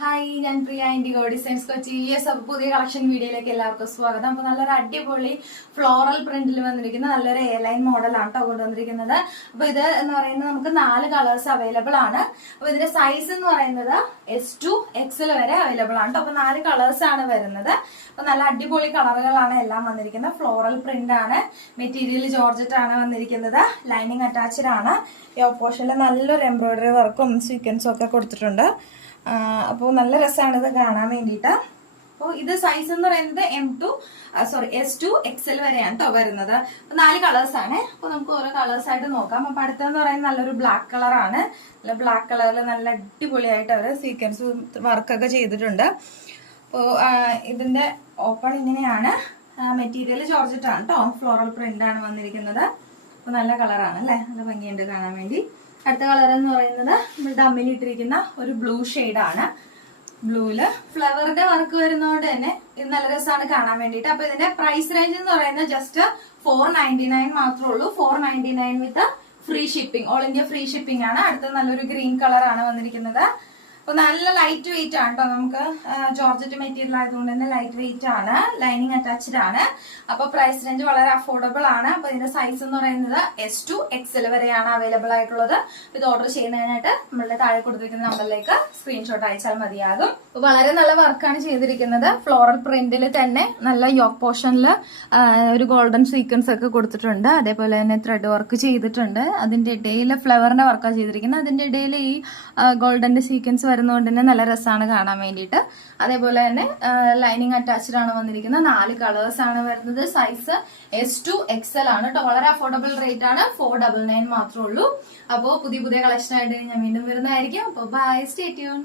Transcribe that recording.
Hi, ഞാൻ പ്രിയ IndiGo designs Kochi. അപ്പോൾ പുതിയ കളക്ഷൻ വീഡിയോയിലേക്ക് എല്ലാവർക്കും സ്വാഗതം. അപ്പൊ നല്ലൊരു അടിപൊളി ഫ്ലോറൽ പ്രിന്റിൽ വന്നിരിക്കുന്ന നല്ലൊരു എയർലൈൻ മോഡലാണ് കേട്ടോ കൊണ്ടുവന്നിരിക്കുന്നത്. അപ്പൊ ഇത് എന്ന് പറയുന്നത് നമുക്ക് 4 കളേഴ്സ് അവൈലബിൾ ആണ്. അപ്പൊ ഇതിന്റെ സൈസ് എന്ന് പറയുന്നത് S2 XL വരെ അവൈലബിൾ ആണ് കേട്ടോ. അപ്പൊ 4 കളേഴ്സ് ആണ് വരുന്നത്. അപ്പൊ നല്ല അടിപൊളി കളറുകളാണ് എല്ലാം വന്നിരിക്കുന്നത്. ഫ്ലോറൽ പ്രിന്റ് ആണ്, മെറ്റീരിയൽ ജോർജറ്റ് ആണ് വന്നിരിക്കുന്നത്. ലൈനിങ് അറ്റാച്ച്ഡ് ആണ്. ഈ ഓപ്പോഷനിൽ നല്ലൊരു എംബ്രോയിഡറി വർക്കും സീക്വൻസും ഒക്കെ കൊടുത്തിട്ടുണ്ട്. അപ്പോൾ നല്ല രസമാണ് ഇത് കാണാൻ വേണ്ടിയിട്ട്. അപ്പോൾ ഇത് സൈസ് എന്ന് പറയുന്നത് S2 XL വരെയാണ് കേട്ടോ വരുന്നത്. 4 കളേഴ്സ് ആണ്. അപ്പൊ നമുക്ക് ഓരോ കളേഴ്സ് ആയിട്ട് നോക്കാം. അപ്പൊ അടുത്തെന്ന് പറയുന്നത് നല്ലൊരു ബ്ലാക്ക് കളറാണ്. നല്ല ബ്ലാക്ക് കളറിൽ നല്ല അടിപൊളിയായിട്ട് അവർ സീക്വൻസ് വർക്കൊക്കെ ചെയ്തിട്ടുണ്ട്. അപ്പോൾ ഇതിന്റെ ഓപ്പൺ ഇങ്ങനെയാണ്. മെറ്റീരിയൽ ജോർജറ്റ് ആണ് കേട്ടോ. ഫ്ലോറൽ പ്രിന്റ് ആണ് വന്നിരിക്കുന്നത്. അപ്പൊ നല്ല കളറാണ് അല്ലെ, നല്ല ഭംഗിയുണ്ട് കാണാൻ വേണ്ടി. അടുത്ത കളർ എന്ന് പറയുന്നത് നമ്മൾ ഡമ്മിലിട്ടിരിക്കുന്ന ഒരു ബ്ലൂ ആണ്. ബ്ലൂവില് ഫ്ലവറിന്റെ വർക്ക് വരുന്നതുകൊണ്ട് തന്നെ ഇത് നല്ല രസമാണ് കാണാൻ വേണ്ടിയിട്ട്. അപ്പൊ ഇതിന്റെ പ്രൈസ് റേഞ്ച് എന്ന് പറയുന്നത് ജസ്റ്റ് 499 മാത്രമേ ഉള്ളൂ. 499 വിത്ത് free shipping, all India free shipping ആണ്. അടുത്ത നല്ലൊരു ഗ്രീൻ കളർ ആണ് വന്നിരിക്കുന്നത്. അപ്പൊ നല്ല ലൈറ്റ് വെയിറ്റ് ആണ് കേട്ടോ. നമുക്ക് ജോർജറ്റ് മെറ്റീരിയൽ ആയതുകൊണ്ട് തന്നെ ലൈറ്റ് വെയിറ്റ് ആണ്. ലൈനിങ് അറ്റാച്ച്ഡ് ആണ്. അപ്പൊ പ്രൈസ് റേഞ്ച് വളരെ അഫോർഡബിൾ ആണ്. അപ്പൊ ഇതിന്റെ സൈസ് എന്ന് പറയുന്നത് S2 XL വരെയാണ് അവൈലബിൾ ആയിട്ടുള്ളത്. ഇത് ഓർഡർ ചെയ്യുന്നതിനായിട്ട് നമ്മളുടെ താഴെ കൊടുത്തിരിക്കുന്ന നമ്പറിലേക്ക് സ്ക്രീൻഷോട്ട് അയച്ചാൽ മതിയാകും. വളരെ നല്ല വർക്കാണ് ചെയ്തിരിക്കുന്നത്. ഫ്ലോറൽ പ്രിന്റിൽ തന്നെ നല്ല യോക്ക് പോർഷനിൽ ഒരു ഗോൾഡൻ സീക്വൻസ് ഒക്കെ കൊടുത്തിട്ടുണ്ട്. അതേപോലെ തന്നെ ത്രെഡ് വർക്ക് ചെയ്തിട്ടുണ്ട്. അതിന്റെ ഇടയിൽ ഫ്ലവറിന്റെ വർക്കാണ് ചെയ്തിരിക്കുന്നത്. അതിന്റെ ഇടയിൽ ഈ ഗോൾഡന്റെ സീക്വൻസ് വരുന്നതുകൊണ്ട് തന്നെ നല്ല രസമാണ് കാണാൻ വേണ്ടിയിട്ട്. അതേപോലെ തന്നെ ലൈനിങ് അറ്റാച്ച്ഡ് ആണ് വന്നിരിക്കുന്നത്. 4 കളേഴ്സ് ആണ് വരുന്നത്. സൈസ് S2 XL ആണ് കേട്ടോ. വളരെ അഫോർഡബിൾ റേറ്റ് ആണ്. 499 മാത്രമേ ഉള്ളൂ. അപ്പോൾ പുതിയ കളക്ഷൻ ആയിട്ട് ഞാൻ വീണ്ടും വരുന്നതായിരിക്കും. അപ്പോൾ ബൈ, സ്റ്റേ ട്യൂൺ.